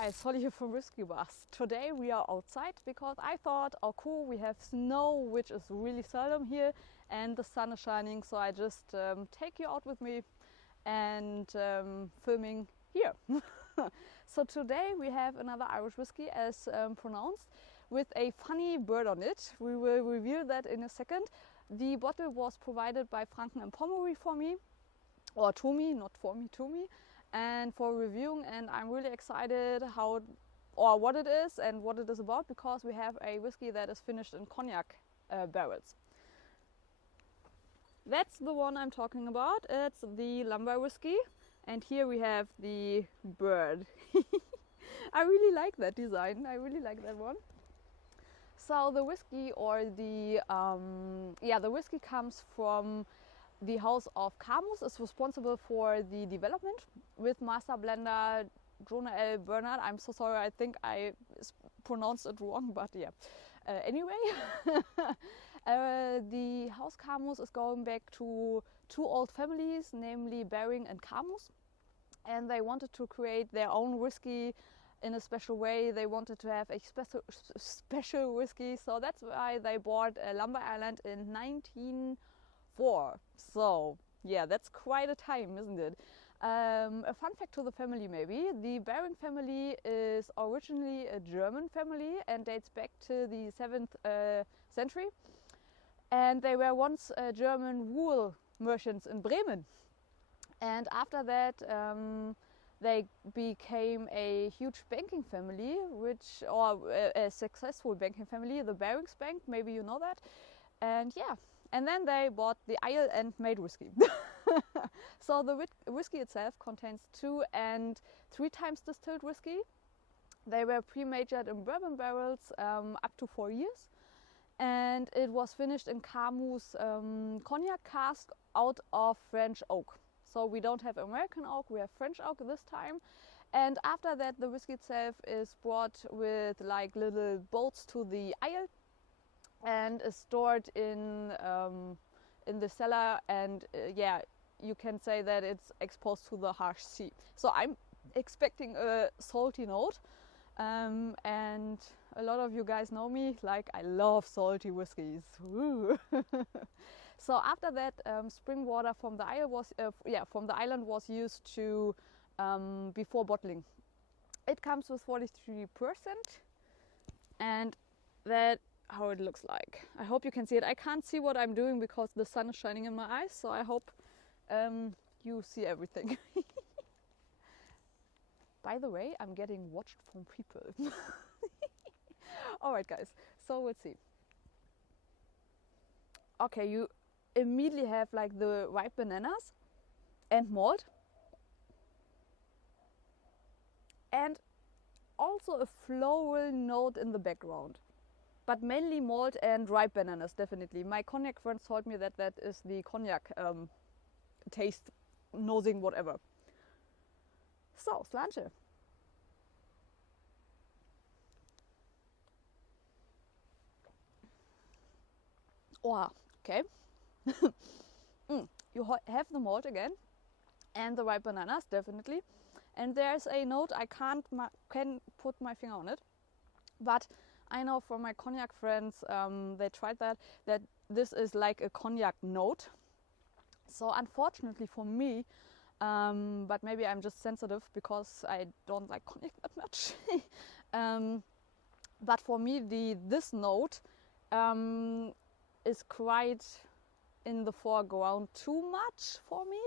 guys, Holly here from Whisky Bus. Today we are outside because I thought, oh cool, we have snow, which is really seldom here, and the sun is shining, so I just take you out with me and filming here. So today we have another Irish whiskey as pronounced with a funny bird on it. We will reveal that in a second. The bottle was provided by Vranken&Pommery for me, or to me, not for me, to me, and for reviewing, and I'm really excited how or what it is and what it is about, because we have a whiskey that is finished in cognac barrels. That's the one I'm talking about. It's the Lambay whiskey, and here we have the bird. I really like that design. I really like that one. So the whiskey, or the the whiskey comes from the house of Camus. Is responsible for the development with master blender Jonael Bernard. I'm so sorry, I think I pronounced it wrong, but yeah. Anyway, the house Camus is going back to two old families, namely Baring and Camus, and they wanted to create their own whiskey in a special way. They wanted to have a special whiskey, so that's why they bought Lambay Island in 1904. So yeah, that's quite a time, isn't it? A fun fact to the family maybe: the Baring family is originally a German family and dates back to the 7th century, and they were once German wool merchants in Bremen, and after that they became a huge banking family, or a successful banking family, the Barings Bank, maybe you know that. And yeah, and then they bought the Isle and made whiskey. So the whiskey itself contains 2 and 3 times distilled whiskey. They were pre-majored in bourbon barrels up to 4 years, and it was finished in Camus cognac cask out of French oak. So we don't have American oak, we have French oak this time. And after that, the whiskey itself is brought with like little boats to the Isle and is stored in the cellar. And yeah, you can say that it's exposed to the harsh sea. So I'm expecting a salty note. And a lot of you guys know me, like I love salty whiskeys. So after that, spring water from the isle was from the island was used to before bottling. It comes with 43%, and that how it looks like. I hope you can see it. I can't see what I'm doing because the sun is shining in my eyes, so I hope you see everything. By the way, I'm getting watched from people. Alright guys, so let's see. Okay, you immediately have like the ripe bananas and malt, and also a floral note in the background, but mainly malt and ripe bananas, definitely. My cognac friends told me that that is the cognac taste, nosing, whatever. So, sláinte. Oh, okay. You have the malt again, and the ripe bananas, definitely. And there's a note, I can put my finger on it, but I know from my cognac friends, they tried that this is like a cognac note. So unfortunately for me, but maybe I'm just sensitive because I don't like cognac that much. But for me, this note is quite in the foreground, too much for me,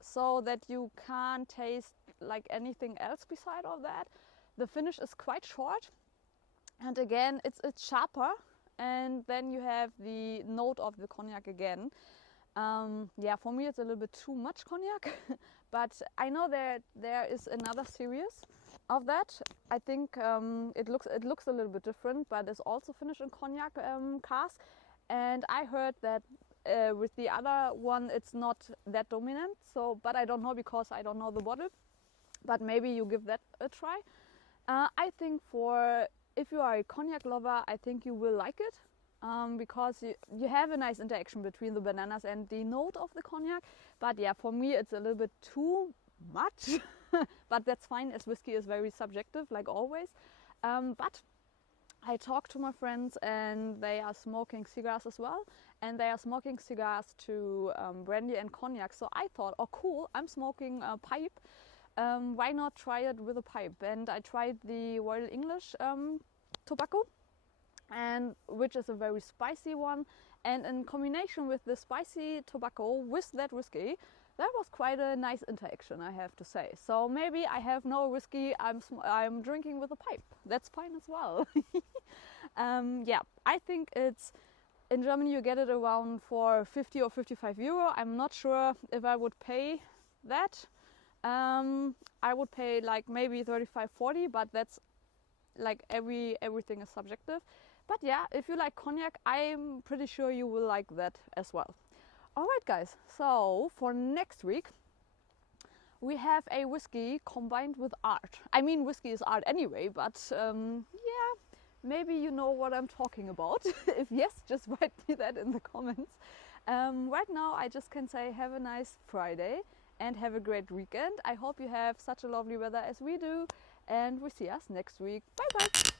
so that you can't taste like anything else beside of that. The finish is quite short, and again it's sharper, and then you have the note of the cognac again. Yeah, for me it's a little bit too much cognac, but I know there is another series of that. I think it looks a little bit different, but it's also finished in cognac cask. And I heard that with the other one it's not that dominant. So, but I don't know because I don't know the bottle. But maybe you give that a try. I think if you are a cognac lover, I think you will like it. Because you have a nice interaction between the bananas and the note of the cognac. But yeah, for me it's a little bit too much. but that's fine, as whiskey is very subjective, like always. But I talked to my friends and they are smoking cigars as well, and they are smoking cigars to brandy and cognac. So I thought, oh cool, I'm smoking a pipe, why not try it with a pipe? And I tried the Royal English tobacco, and which is a very spicy one, and in combination with the spicy tobacco with that whiskey, that was quite a nice interaction, I have to say. So maybe I have no whiskey, I'm drinking with a pipe. That's fine as well. Yeah, I think it's, in Germany you get it around for 50 or 55 euro. I'm not sure if I would pay that. I would pay like maybe 35, 40, but that's like everything is subjective. But yeah, if you like cognac, I'm pretty sure you will like that as well. Alright guys, so for next week we have a whiskey combined with art. I mean, whiskey is art anyway, but yeah, maybe you know what I'm talking about. If yes, just write me that in the comments. Right now I just can say have a nice Friday and have a great weekend. I hope you have such a lovely weather as we do, and we see us next week. Bye bye!